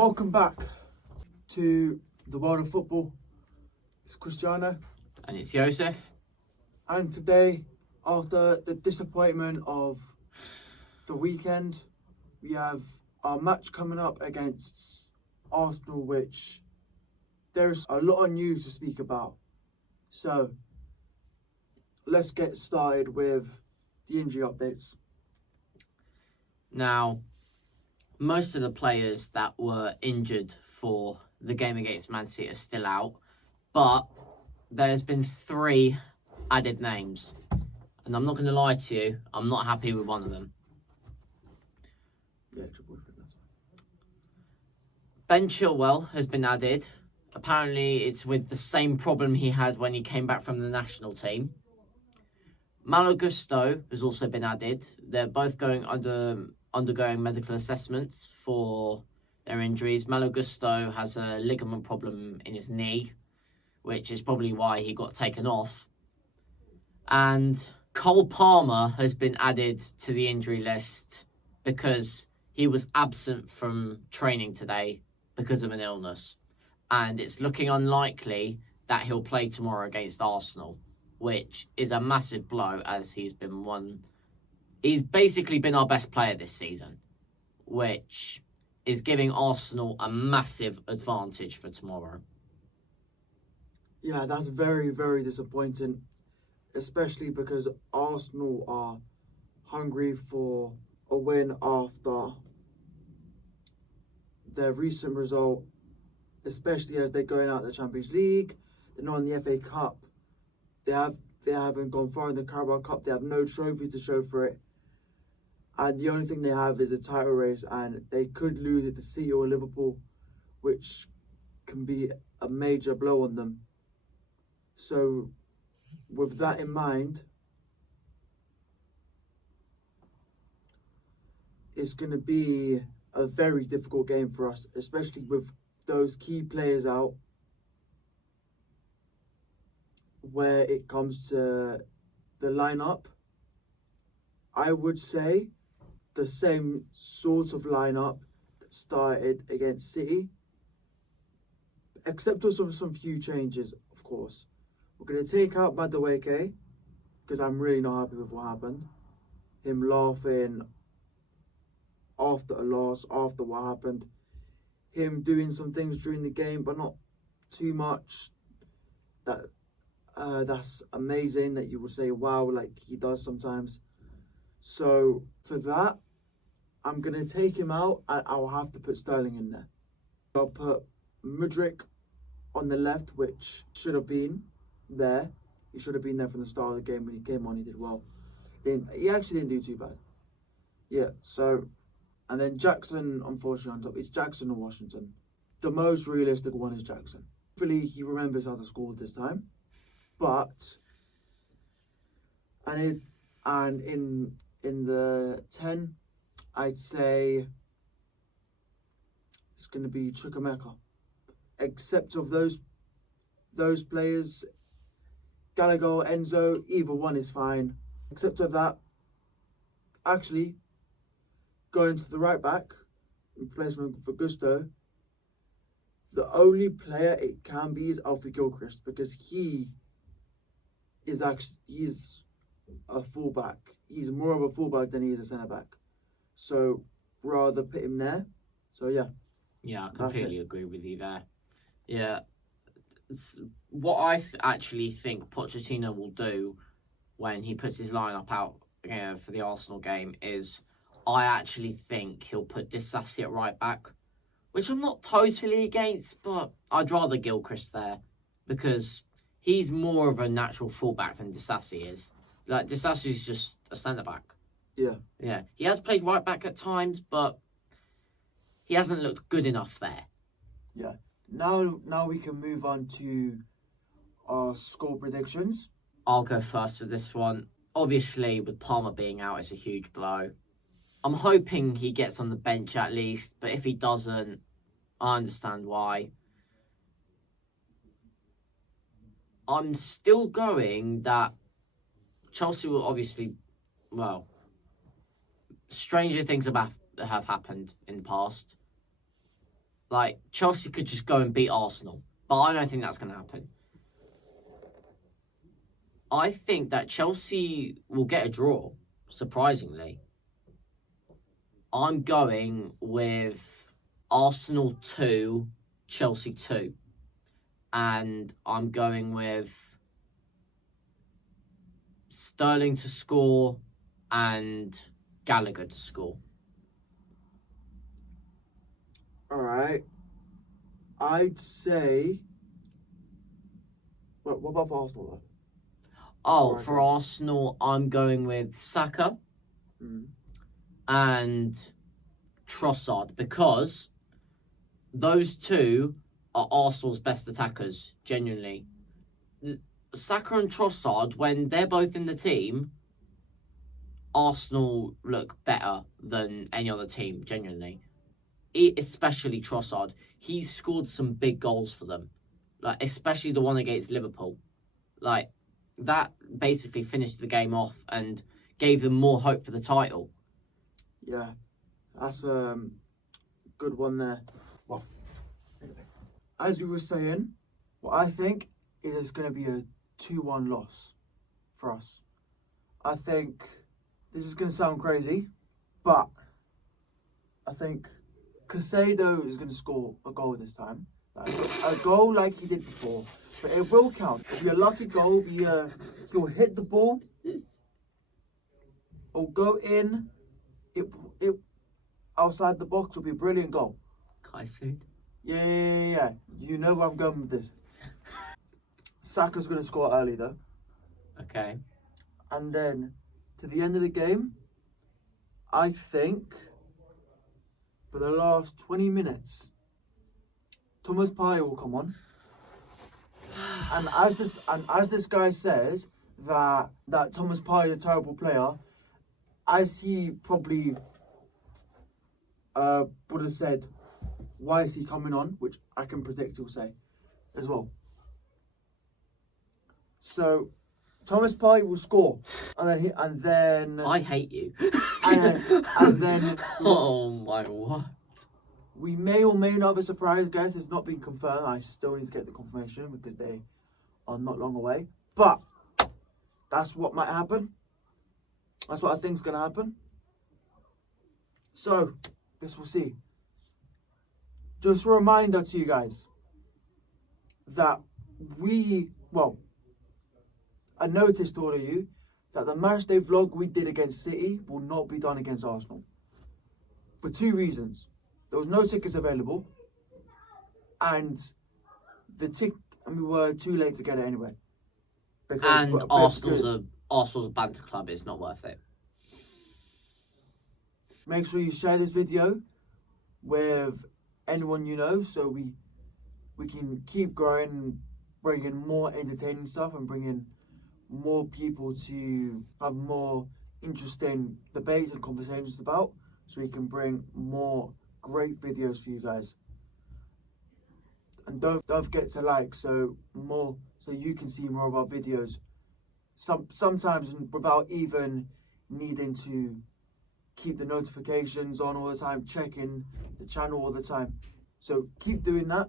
Welcome back to the world of football. It's Cristiano. And it's Joseph. And today, after the disappointment of the weekend, we have our match coming up against Arsenal, which there's a lot of news to speak about. So, let's get started with the injury updates. Now, most of the players that were injured for the game against Man City are still out, but there's been 3 added names. And I'm not going to lie to you, I'm not happy with one of them. Yeah, your boyfriend, that's Ben Chilwell has been added. Apparently, it's with the same problem he had when he came back from the national team. Malo Gusto has also been added. They're both undergoing medical assessments for their injuries. Malo Gusto has a ligament problem in his knee, which is probably why he got taken off. And Cole Palmer has been added to the injury list because he was absent from training today because of an illness. And it's looking unlikely that he'll play tomorrow against Arsenal, which is a massive blow as he's basically been our best player this season, which is giving Arsenal a massive advantage for tomorrow. Yeah, that's very, very disappointing, especially because Arsenal are hungry for a win after their recent result, especially as they're going out the Champions League. They're not in the FA Cup. They haven't gone far in the Carabao Cup. They have no trophy to show for it. And the only thing they have is a title race, and they could lose it to City or Liverpool, which can be a major blow on them. So, with that in mind, it's going to be a very difficult game for us, especially with those key players out. Where it comes to the lineup, I would say the same sort of lineup that started against City, except also some few changes, of course. We're going to take out Madueke because I'm really not happy with what happened. Him laughing after a loss, after what happened. Him doing some things during the game, but not too much. That's amazing that you will say, wow, like he does sometimes. So for that, I'm going to take him out and I'll have to put Sterling in there. I'll put Mudryk on the left, which should have been there. He should have been there from the start of the game. When he came on, he did well. He actually didn't do too bad. Yeah, so, and then Jackson, unfortunately, on top. It's Jackson or Washington. The most realistic one is Jackson. Hopefully he remembers how to score this time. But in the 10, I'd say it's going to be Chukwuemeka. Except of those players, Gallagher, Enzo, either one is fine. Except of that, actually going to the right back in place for Gusto. The only player it can be is Alfie Gilchrist because he's a fullback. He's more of a fullback than he is a centre back. So rather put him there. So yeah. Yeah, I completely agree with you there. Yeah, what I actually think Pochettino will do when he puts his lineup out for the Arsenal game is I actually think he'll put Disasi at right back, which I'm not totally against, but I'd rather Gilchrist there because he's more of a natural fullback than Disasi is. Like, Disasi's just a centre-back. Yeah. Yeah. He has played right back at times, but he hasn't looked good enough there. Yeah. Now we can move on to our score predictions. I'll go first with this one. Obviously, with Palmer being out, it's a huge blow. I'm hoping he gets on the bench at least, but if he doesn't, I understand why. I'm still going that Chelsea will obviously, well, stranger things have happened in the past. Like, Chelsea could just go and beat Arsenal. But I don't think that's going to happen. I think that Chelsea will get a draw, surprisingly. I'm going with Arsenal 2, Chelsea 2. And I'm going with Sterling to score and Gallagher to score. All right. I'd say. What about for Arsenal though? Oh, Right. for Arsenal, I'm going with Saka and Trossard because those two are Arsenal's best attackers, genuinely. Saka and Trossard, when they're both in the team, Arsenal look better than any other team, genuinely. Especially Trossard. He's scored some big goals for them. Like, especially the one against Liverpool. Like, that basically finished the game off and gave them more hope for the title. Yeah, that's a good one there. Well, as we were saying, what I think is it's going to be a 2-1 loss for us. I think this is going to sound crazy, but I think Casado is going to score a goal this time. Like, a goal like he did before. But it will count. It'll be a lucky goal. He'll hit the ball. It'll go in. It outside the box will be a brilliant goal. Kaisu? Yeah. You know where I'm going with this. Saka's going to score early though. Okay. And then to the end of the game, I think for the last 20 minutes, Thomas Partey will come on. And as this guy says that Thomas Partey is a terrible player, as he probably would have said, why is he coming on? Which I can predict he'll say as well. So Thomas Partey will score, and then I hate you. and then Oh my what? we may or may not have a surprise guest. It's not been confirmed. I still need to get the confirmation because they are not long away. But that's what might happen. That's what I think is going to happen. So, guess we'll see. Just a reminder to you guys that I noticed all of you that the Matchday vlog we did against City will not be done against Arsenal. For 2 reasons. There was no tickets available, and we were too late to get it anyway. And Arsenal's a banter club. It's not worth it. Make sure you share this video with anyone you know, so we can keep growing, bringing more entertaining stuff and bringing more people to have more interesting debates and conversations about, so we can bring more great videos for you guys. And don't forget to like so you can see more of our videos. Sometimes without even needing to keep the notifications on all the time, checking the channel all the time. So keep doing that.